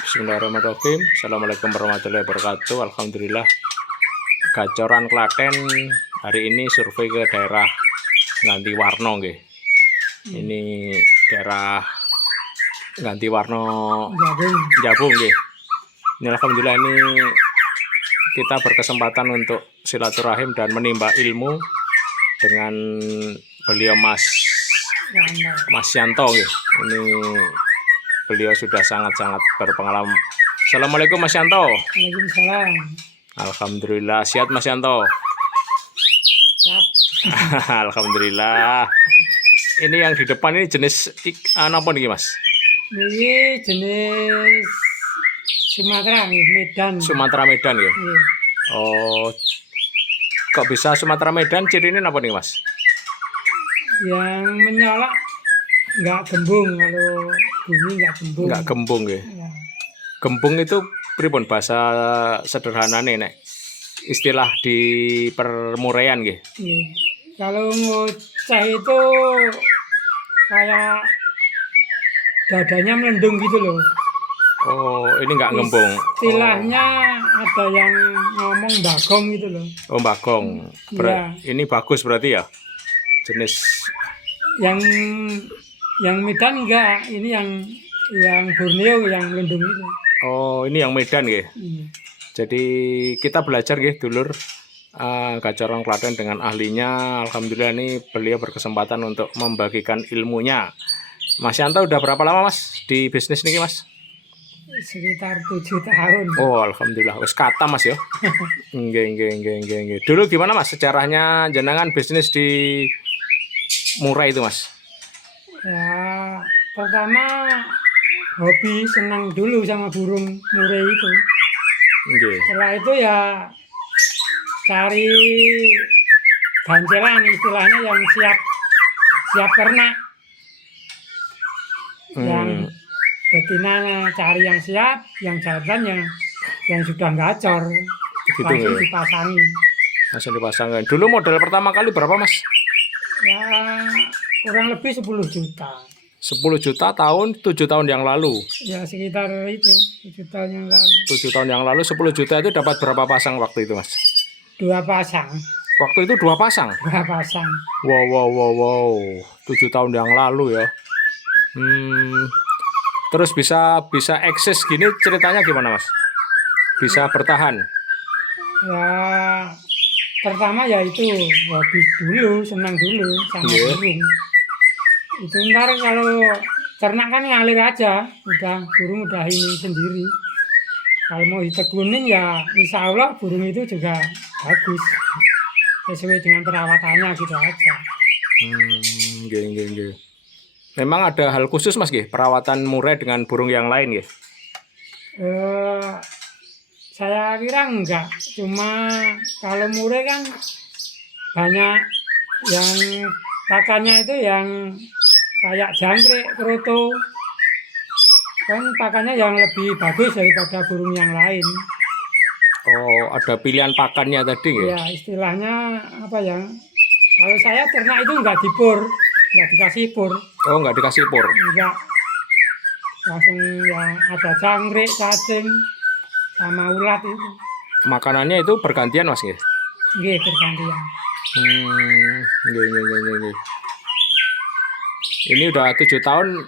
Bismillahirrahmanirrahim. Assalamualaikum warahmatullahi wabarakatuh. Alhamdulillah. Gacoran Klaten hari ini survei ke daerah Ganti Warno nggih. Ini daerah Ganti Warno Jabung nggih. Ini alhamdulillah ini kita berkesempatan untuk silaturahim dan menimba ilmu dengan beliau Mas Yanto nggih. Ini beliau sudah sangat-sangat berpengalaman. Assalamualaikum Mas Yanto. Waalaikumsalam. Alhamdulillah, sehat Mas Yanto. Siap. Alhamdulillah. Ini yang di depan ini jenis apa nih Mas? Ini jenis Sumatera nih, Medan. Sumatera Medan ya. Iya. Oh, kok bisa Sumatera Medan? Ciri ini apa nih Mas? Yang menyolok nggak gembung, kalau bunyi nggak gembung. Nggak gembung ya. Ya. Gembung itu pripun bahasa sederhanane nek istilah di permuraian nggih. Iya. Kalau ngoceh itu kayak dadanya melendung gitu loh. Oh, ini nggak ngembung. Istilahnya ada yang ngomong bagong gitu loh. Oh, bagong. Ini bagus berarti ya. Jenis yang Medan enggak, ini yang Borneo yang melendung itu. Oh, ini yang Medan nggih. Iya. Jadi kita belajar nggih dulur Gacoran Klaten dengan ahlinya. Alhamdulillah ini beliau berkesempatan untuk membagikan ilmunya. Mas Yanto udah berapa lama Mas di bisnis ini Mas? Sekitar 7 tahun. Oh, alhamdulillah. Wes kata Mas ya. Nggih. Dulu gimana Mas sejarahnya jenengan bisnis di murai itu Mas? Ya, pertama hobi, senang dulu sama burung murai itu. Nggih. Setelah itu ya cari gancelan, istilahnya yang siap ternak. Yang betina cari yang siap, yang jantan yang sudah gacor, Gitu langsung ya. dipasangi. Langsung dipasangin. Dulu modal pertama kali berapa Mas? Ya kurang lebih 10 juta. 10 juta tahun 7 tahun yang lalu. Ya sekitar itu 7 tahun yang lalu. 7 tahun yang lalu 10 juta itu dapat berapa pasang waktu itu Mas? 2 pasang. Waktu itu 2 pasang. 2 pasang. Wow. 7 tahun yang lalu ya. Terus bisa eksis gini ceritanya gimana Mas? Bisa bertahan? Ya pertama ya itu hobi dulu, senang dulu sama burung. Itu ntar kalau ternak kan ngalir aja, burung udah ini sendiri. Kalau mau ditekunin ya insya Allah burung itu juga bagus, sesuai dengan perawatannya gitu aja. Nggih. Memang ada hal khusus Mas nggih, perawatan murai dengan burung yang lain nggih? Saya kira enggak, cuma kalau murai kan banyak yang pakannya itu yang kayak jangkrik, kroto, kan pakannya yang lebih bagus daripada burung yang lain. Oh, ada pilihan pakannya tadi nggih? Ya istilahnya apa ya? Kalau saya ternak itu enggak dipur, enggak dikasih pur. Oh, nggak dikasih pur? Enggak, langsung yang ada jangkrik, cacing, sama ulat itu. Makanannya itu bergantian Mas nggih? Nggih, bergantian. Nggih. Ini udah 7 tahun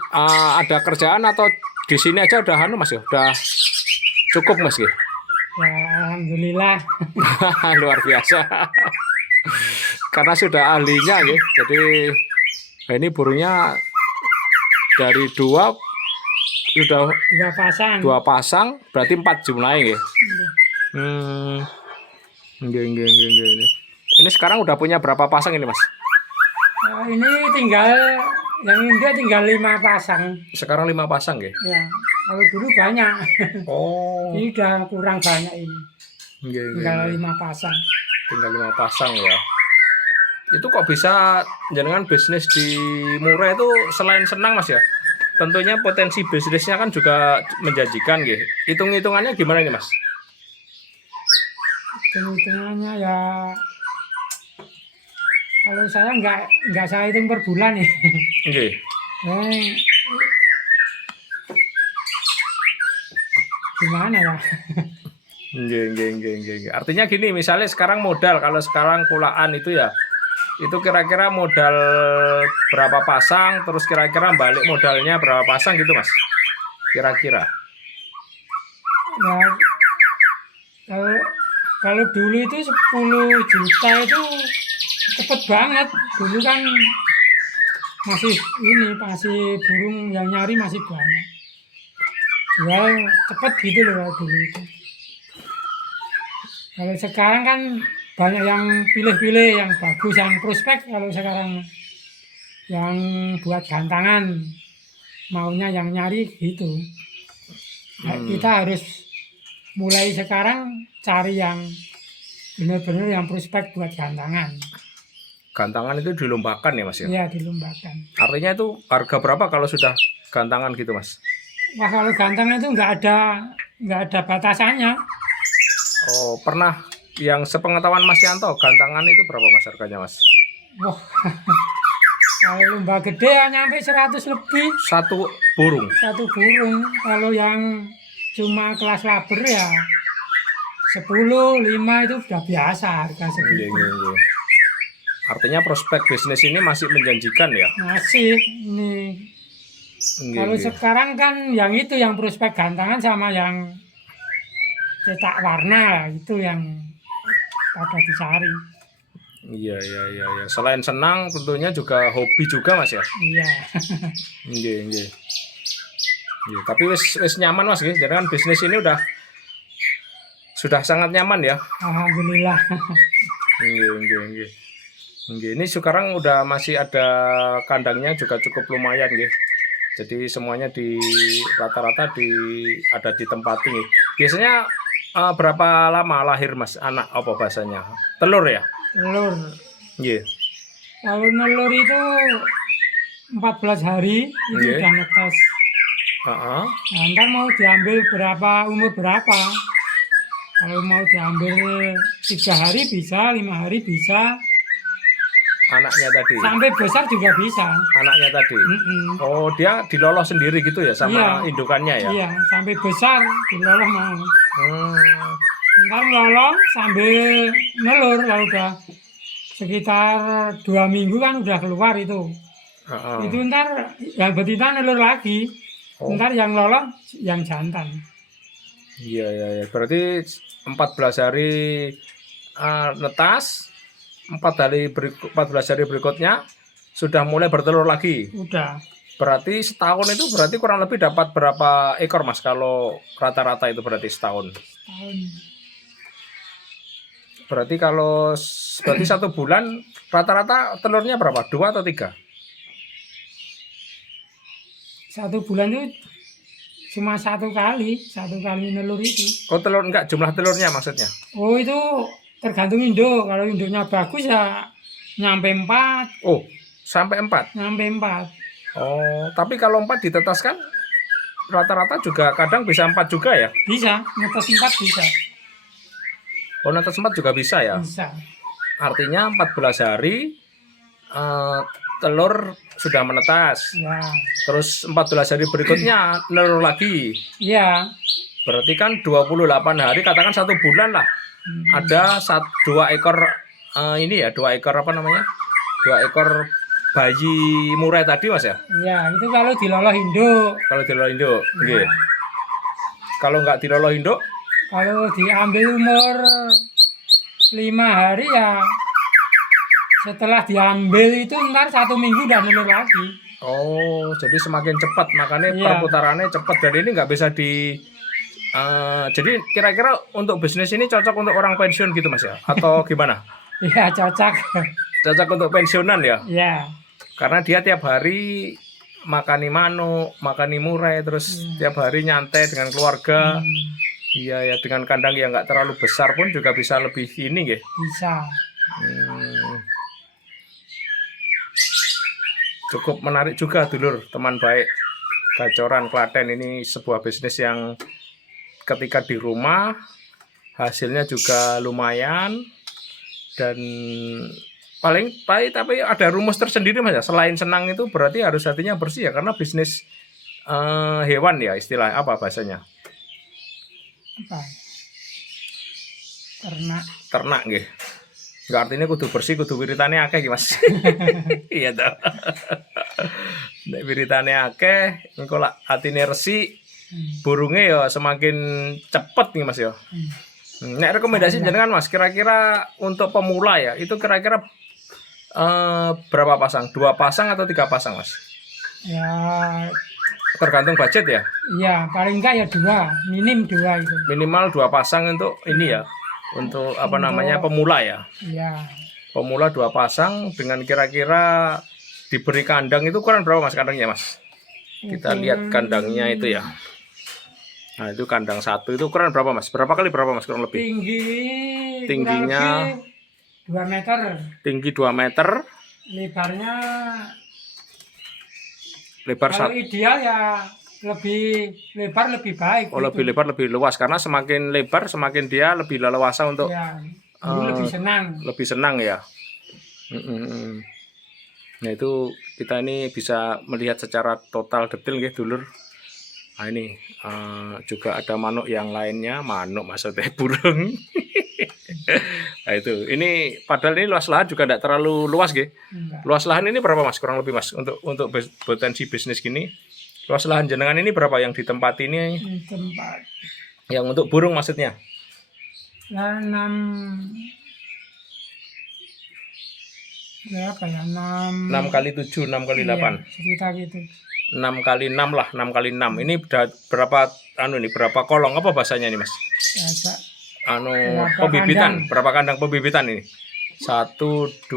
ada kerjaan atau di sini aja udah Mas ya? Udah cukup Mas nggih? Ya alhamdulillah. Luar biasa. Karena sudah ahlinya nggih. Jadi ini burungnya dari 2 sudah 2 pasang. 2 pasang berarti 4 jumlahnya nggih. Nggih. Ini sekarang udah punya berapa pasang ini Mas? Ini tinggal 5 pasang. Sekarang 5 pasang nggih. Ya, kalau dulu banyak. Oh. Ini udah kurang banyak ini. Tinggal 5 pasang. Tinggal 5 pasang ya. Itu kok bisa jenengan bisnis di murai itu selain senang Mas ya? Tentunya potensi bisnisnya kan juga menjanjikan nggih. Hitung-hitungannya gimana nih Mas? Hitung-hitungannya ya kalau saya nggak saya hitung per bulan ya. Nggih. gimana ya? Nggih. Artinya gini, misalnya sekarang modal, kalau sekarang kulaan itu ya, itu kira-kira modal berapa pasang, terus kira-kira balik modalnya berapa pasang gitu Mas? Kira-kira. Ya kalau kalau dulu itu 10 juta itu cepet banget. Dulu kan masih burung yang nyari masih banyak. Jual cepet gitu loh kalau dulu itu. Kalau sekarang kan banyak yang pilih-pilih yang bagus, yang prospek. Kalau sekarang yang buat gantangan maunya yang nyari gitu. Nah, kita harus mulai sekarang cari yang benar-benar yang prospek buat gantangan. Gantangan itu dilombakan ya Mas ya? Iya, dilombakan. Artinya itu harga berapa kalau sudah gantangan gitu Mas? Wah, kalau gantangan itu nggak ada batasannya. Oh, pernah yang sepengetahuan Mas Yanto, gantangan itu berapa Mas harganya Mas? Wah, kalau lomba gede ya nyampe 100 lebih Satu burung. satu burung. Kalau yang cuma kelas laber ya 10, 5 itu sudah biasa harga segitu. Nggih. Artinya prospek bisnis ini masih menjanjikan ya? Masih ini. Kalau sekarang kan yang itu yang prospek gantangan sama yang cetak warna itu yang pada dicari. Iya. Selain senang tentunya juga hobi juga Mas ya? Iya. Nggih. Iya, tapi wis nyaman Mas nggih. Jadi kan bisnis ini sudah sangat nyaman ya. Alhamdulillah. Nggih. Ini sekarang udah masih ada kandangnya juga cukup lumayan nggih. Jadi semuanya rata-rata ada di tempat ini. Biasanya berapa lama lahir Mas anak apa bahasanya? Telur ya? Telur. Nggih. Kalau nelur itu 14 hari itu Nggih. udah netes. Heeh. Nah, ntar mau diambil umur berapa? Kalau mau diambil 3 hari bisa, 5 hari bisa, Anaknya tadi. sampai besar juga bisa. Anaknya tadi. Oh, dia diloloh sendiri gitu ya sama Iya. indukannya ya? Iya, sampai besar diloloh mau. Hmm. Ntar loloh sambil nelur kalau udah sekitar 2 minggu kan udah keluar itu. Heeh. Itu ntar yang betina nelur lagi. Oh. Ntar yang loloh yang jantan. Iya. Berarti 14 hari netas, 14 hari berikutnya sudah mulai bertelur lagi. Udah. Berarti setahun itu berarti kurang lebih dapat berapa ekor Mas kalau rata-rata itu berarti setahun. Tahun. Berarti berarti 1 bulan rata-rata telurnya berapa? 2 atau 3? 1 bulan itu cuma satu kali nelur itu. Oh, telur enggak, jumlah telurnya maksudnya. Oh, itu tergantung induk. Kalau induknya bagus ya nyampe 4, Oh, sampai 4. nyampe 4. Oh, tapi kalau 4 ditetaskan rata-rata juga kadang bisa 4 juga ya? Bisa, netes 4 bisa. Oh, netes 4 juga bisa ya? Bisa. Artinya 14 hari telur sudah menetas. Ya. Terus 14 hari berikutnya nelur lagi. Iya. Berarti kan 28 hari, katakan 1 bulan lah. Ada 2 ekor 2 ekor apa namanya? 2 ekor bayi murai tadi Mas ya? Iya, itu kalau diloloh induk. Kalau diloloh induk, nggih. Kalau nggak diloloh induk, Kalau diambil umur 5 hari ya setelah diambil itu ntar 1 minggu udah nelur lagi. oh, jadi semakin cepat, makanya Iya. perputarannya cepat. Dan ini nggak bisa jadi kira-kira untuk bisnis ini cocok untuk orang pensiun gitu Mas ya? Atau gimana? Iya, cocok. Cocok untuk pensiunan ya? Iya. Karena dia tiap hari makani manuk, makani murai, terus tiap hari nyantai dengan keluarga. Iya ya, dengan kandang yang nggak terlalu besar pun juga bisa lebih ini nggih. Bisa. Cukup menarik juga dulur, teman baik Gacoran Klaten. Ini sebuah bisnis yang ketika di rumah hasilnya juga lumayan, dan paling baik, tapi ada rumus tersendiri Mas ya. Selain senang itu berarti harus hatinya bersih ya, karena bisnis hewan ya, istilah apa bahasanya? apa? Ternak. Ternak nggih. Enggak artinya kudu bersih, kudu wiritane akeh iki, Mas. Iya toh. Nek wiritane akeh, engko lak atine resik, burunge ya semakin cepet nih, Mas ya. Nek rekomendasi jenengan Mas, kira-kira untuk pemula ya, itu kira-kira berapa pasang? 2 pasang atau 3 pasang, Mas? Ya, Tergantung budget ya. iya paling enggak ya 2, minim 2 itu. Minimal 2 pasang untuk ini ya. Untuk apa namanya pemula ya. Iya. Pemula 2 pasang dengan kira-kira diberi kandang itu ukuran berapa Mas kandangnya, Mas? Kita lihat kandangnya itu ya. Nah, itu kandang 1 itu ukuran berapa, Mas? Berapa kali berapa, Mas, kurang lebih? Tingginya 2 meter. Tinggi 2 meter, Lebarnya lebar kalau ideal ya lebih lebar lebih baik. Oh, lebih lebar lebih luas karena semakin lebar semakin dia lebih leluasa untuk Ya, lebih senang. lebih senang ya. Nah, itu kita ini bisa melihat secara total detail ya dulur. Nah, ini juga ada manuk yang lainnya, manuk maksudnya burung. Nah, itu ini padahal ini luas lahan juga tidak terlalu luas gitu. Luas lahan ini berapa Mas kurang lebih Mas untuk potensi bisnis gini? Luas lahan jenengan ini berapa yang di tempat ini? Tempat. Yang untuk burung maksudnya? Ya 6 berapa ya? 6 kali 7, 6 kali 8. Iya, sekitar gitu. 6 kali 6 lah, 6 kali 6. Ini berapa berapa kolong apa bahasanya ini Mas? Biasa. Pembibitan. Berapa kandang pembibitan ini? 1 2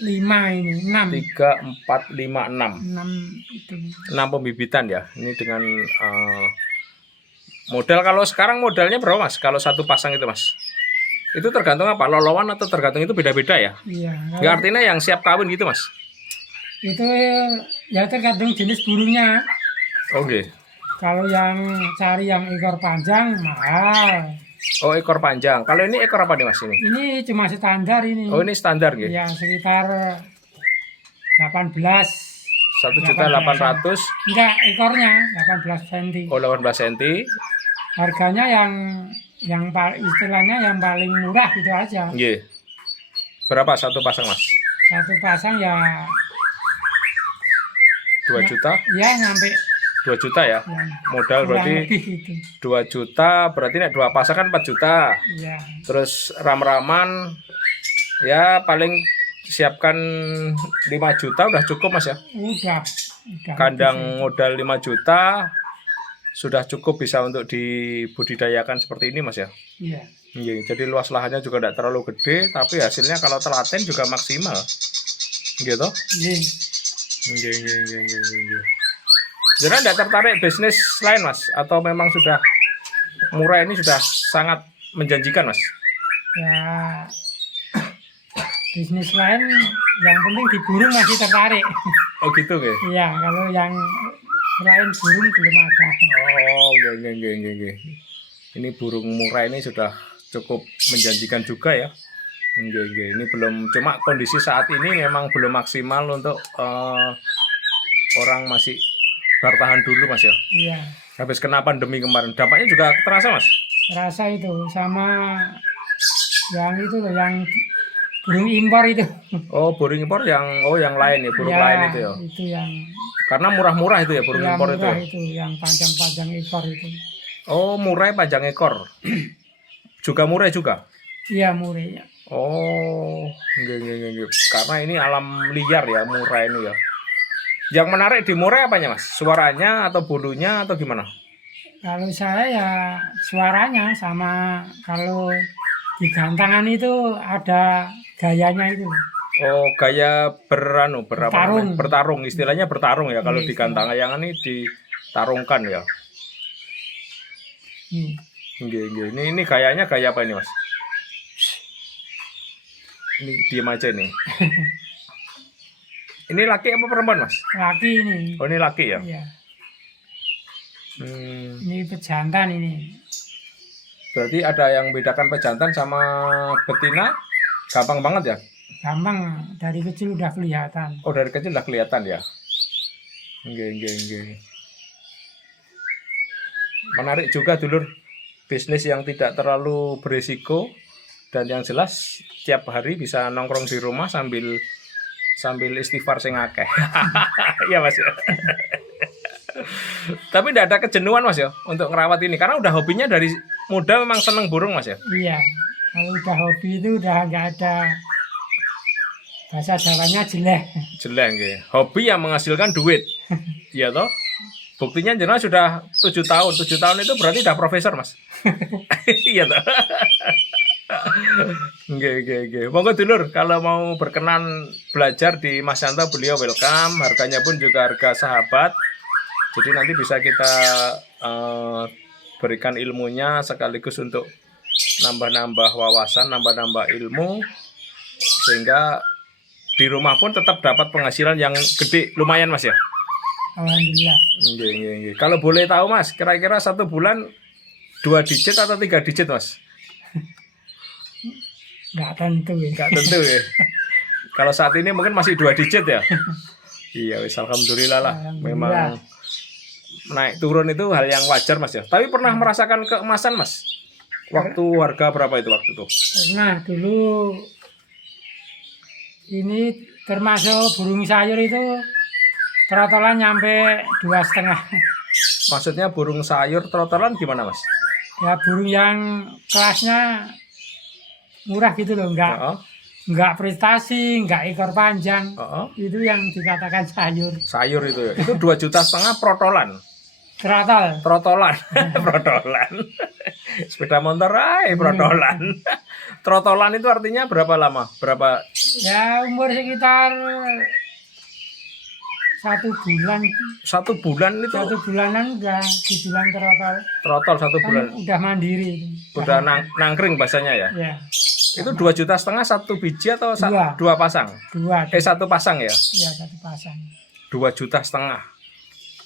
5 ini, 6. 3 4 5 6. 6 itu. 6 pembibitan ya. Ini dengan modal kalau sekarang modalnya berapa Mas? Kalau 1 pasang itu Mas? Itu tergantung apa? Lolowan atau tergantung itu beda-beda ya? Iya. Nggak artinya yang siap kawin gitu Mas? Itu ya tergantung jenis burungnya. Oke. Kalau yang cari yang ekor panjang mahal. Oh, ekor panjang. Kalau ini ekor apa nih Mas ini? Ini cuma standar ini. Oh, ini standar gitu. Ya sekitar 18. 1.800.000. Enggak, ekornya 18 cm. Oh, 18 cm. Harganya yang istilahnya yang paling murah gitu aja. Iya. Berapa 1 pasang Mas? 1 pasang ya 2 juta? Ya nyampe 2 juta ya? ya, Modal berarti gitu. 2 juta, berarti nek 2 pasang kan 4 juta. Iya. Terus ram-raman ya paling siapkan 5 juta udah cukup Mas ya? Udah. Kandang modal 5 juta sudah cukup bisa untuk dibudidayakan seperti ini Mas ya? Iya. Iya, jadi luas lahannya juga tidak terlalu gede, tapi hasilnya kalau telaten juga maksimal. Gitu? Iya. Iya. Jadi tidak tertarik bisnis lain Mas? Atau memang sudah murah ini sudah sangat menjanjikan Mas? Ya bisnis lain yang penting di burung masih tertarik. Oh gitu ya? Iya, kalau yang lain burung belum ada. Oh, enggak. Ini burung murah ini sudah cukup menjanjikan juga ya. Enggak. Ini belum, cuma kondisi saat ini memang belum maksimal untuk orang masih bertahan dulu Mas ya. Iya. Habis kena pandemi kemarin, dampaknya juga terasa Mas? Terasa itu sama yang itu loh, yang burung impor itu. Oh, burung impor yang lain ya, burung lain itu ya. Itu yang karena murah-murah itu ya burung impor itu. Murah itu yang panjang-panjang ekor itu. Oh, murah panjang ekor. Juga murah juga. Iya, murah ya. Oh, enggak. Karena ini alam liar ya, murah ini ya. Yang menarik di murai apanya Mas? Suaranya atau bulunya atau gimana? Kalau saya ya suaranya, sama kalau di gantangan itu ada gayanya itu. Oh, gaya bertarung. Istilahnya bertarung ya. Kalau Iya, di gantangan ini ditarungkan ya. Ini gayanya gaya apa ini Mas? Ini diam aja nih. Ini laki apa perempuan Mas? Laki ini. Oh, ini laki ya? Iya. Ini pejantan ini. Berarti ada yang membedakan pejantan sama betina? Gampang banget ya? Gampang, dari kecil udah kelihatan. Oh, dari kecil udah kelihatan ya? Enggak. Menarik juga dulur. bisnis yang tidak terlalu berisiko dan yang jelas tiap hari bisa nongkrong di rumah sambil istighfar sing akeh. Iya Mas ya. Tapi tidak ada kejenuhan Mas ya untuk ngerawat ini karena udah hobinya dari muda memang seneng burung Mas ya. Iya, kalau udah hobi itu udah nggak ada bahasa Jawanya jelek. Jelek nggih. Hobi yang menghasilkan duit. Iya toh? Buktinya jenengan sudah 7 tahun. 7 tahun itu berarti udah profesor, Mas. Iya toh. Nggih. Monggo dulur kalau mau berkenan belajar di Mas Yanto beliau welcome. Harganya pun juga harga sahabat. Jadi nanti bisa kita berikan ilmunya sekaligus untuk nambah-nambah wawasan, nambah-nambah ilmu sehingga di rumah pun tetap dapat penghasilan yang gede, lumayan Mas ya. Alhamdulillah. Nggih. Kalau boleh tahu Mas, kira-kira 1 bulan 2 digit atau 3 digit Mas? Nggak tentu ya. Nggak tentu ya. Kalau saat ini mungkin masih 2 digit ya. Iya, wis alhamdulillah lah. Memang naik turun itu hal yang wajar Mas ya. Tapi pernah merasakan keemasan Mas? Waktu harga berapa itu waktu itu? Nah dulu ini termasuk burung sayur itu trotolan nyampe 2,5. Maksudnya burung sayur trotolan gimana Mas? Ya burung yang kelasnya murah gitu loh, nggak prestasi, nggak ekor panjang, itu yang dikatakan sayur. Sayur itu ya. Itu 2,5 juta protolan. Trotolan. Protolan. Sepeda motor protolan. Trotolan itu artinya berapa lama? Berapa? Ya umur sekitar 1 bulan. 1 bulan itu? 1 bulanan udah dibilang trotol. Trotol 1 bulan. Kan udah mandiri. Udah nangkring bahasanya ya? Ya. Itu 2,5 juta 1 biji atau 2 pasang? 2. 1 pasang ya? Iya 1 pasang. 2,5 juta.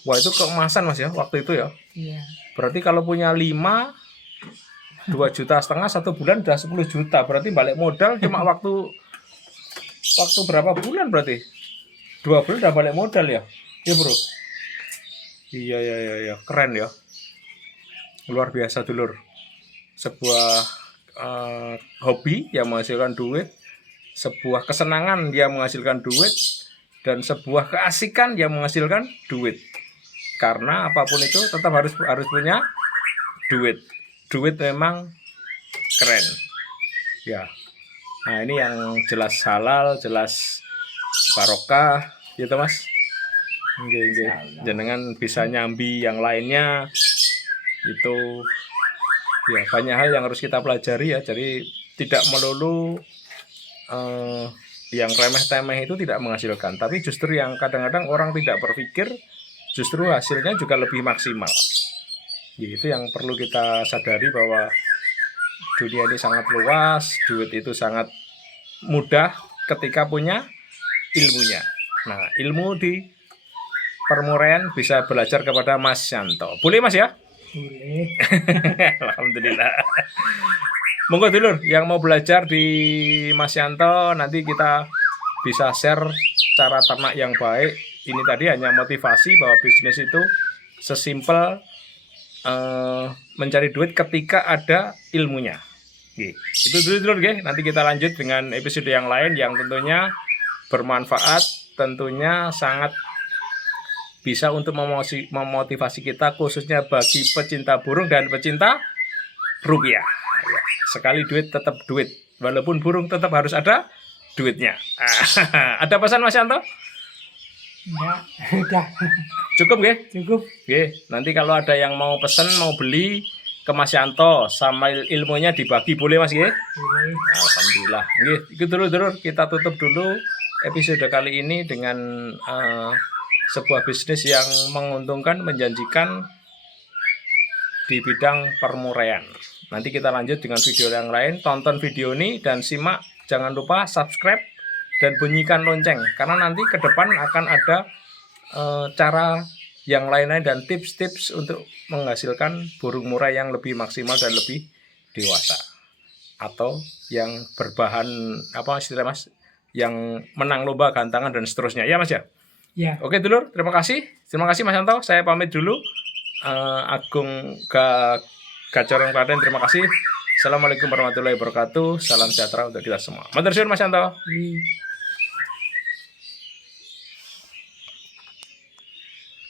Wah itu keemasan Mas ya waktu itu ya? Iya. Berarti kalau punya 5 2,5 juta 1 bulan udah 10 juta. Berarti balik modal cuma waktu berapa bulan berarti? 2 bulan udah balik modal ya? Iya bro? Iya. Keren ya. Luar biasa dulur. Sebuah hobi yang menghasilkan duit. Sebuah kesenangan yang menghasilkan duit. Dan sebuah keasikan yang menghasilkan duit. Karena apapun itu tetap harus punya duit. Duit memang keren. Ya. Nah, ini yang jelas halal, jelas barokah, gitu Mas. Nggih. Jenengan bisa nyambi yang lainnya. Itu ya banyak hal yang harus kita pelajari ya. Jadi tidak melulu yang remeh-temeh itu tidak menghasilkan, tapi justru yang kadang-kadang orang tidak berpikir justru hasilnya juga lebih maksimal. Itu yang perlu kita sadari bahwa dunia ini sangat luas, duit itu sangat mudah ketika punya ilmunya. Nah, ilmu di permuraian bisa belajar kepada Mas Yanto. Boleh Mas ya? Boleh. Alhamdulillah. Monggo dulur yang mau belajar di Mas Yanto nanti kita bisa share cara ternak yang baik. Ini tadi hanya motivasi bahwa bisnis itu sesimpel mencari duit ketika ada ilmunya. Itu dulu dulur. Nanti kita lanjut dengan episode yang lain yang tentunya bermanfaat, tentunya sangat bisa untuk memotivasi kita khususnya bagi pecinta burung dan pecinta rupiah. Ya, sekali duit tetap duit, walaupun burung tetap harus ada duitnya. Ada pesan Mas Yanto? Enggak, udah. Cukup nggih? Cukup. Nggih, nanti kalau ada yang mau pesen, mau beli ke Mas Yanto sama ilmunya dibagi boleh Mas nggih? Boleh. Alhamdulillah. Nggih, itu dulu kita tutup dulu episode kali ini dengan sebuah bisnis yang menguntungkan, menjanjikan di bidang permuraian. Nanti kita lanjut dengan video yang lain. Tonton video ini dan simak. Jangan lupa subscribe dan bunyikan lonceng. Karena nanti ke depan akan ada cara yang lain-lain dan tips-tips untuk menghasilkan burung murai yang lebih maksimal dan lebih dewasa. Atau yang berbahan, apa istilah Mas? Yang menang lomba gantangan dan seterusnya. Ya Mas ya? Ya. Oke dulur, terima kasih. Terima kasih Mas Yanto. Saya pamit dulu. Agung Gacoreng Klaten, terima kasih. Assalamualaikum warahmatullahi wabarakatuh. Salam sejahtera untuk kita semua. Matur suwun Mas Yanto. Iya.